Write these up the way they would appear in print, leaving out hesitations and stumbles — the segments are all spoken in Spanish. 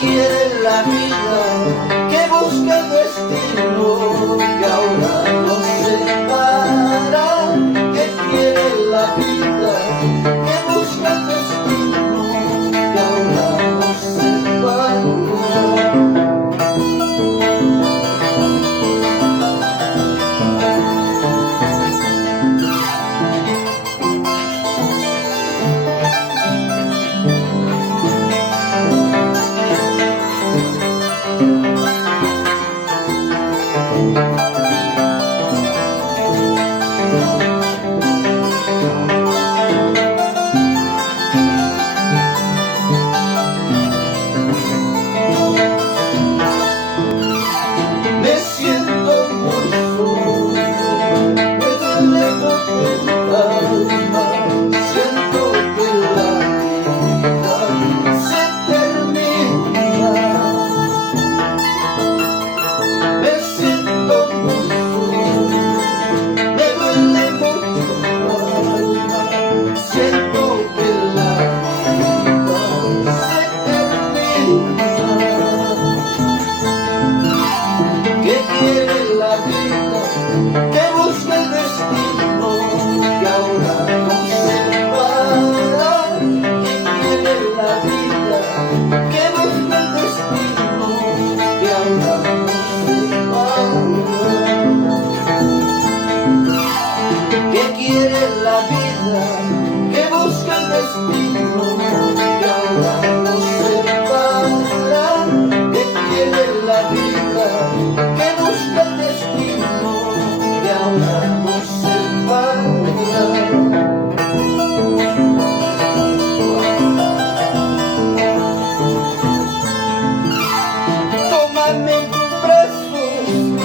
quiere la vida, que busca el destino, que ahora nos separa. Que quiere la vida, que busca el destino, que ahora nos separa.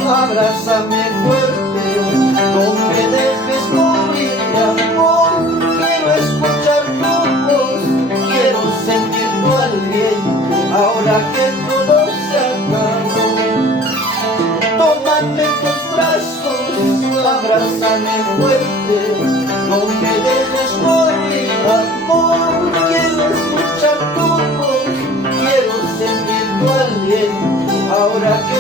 Abrázame fuerte, no me dejes morir de amor. Quiero escuchar tu voz, quiero sentir tu aliento, ahora que todo se acabó. Tómame en tus brazos, abrázame fuerte, no me dejes morir, amor. Quiero escuchar tu voz, quiero sentir tu aliento, ahora que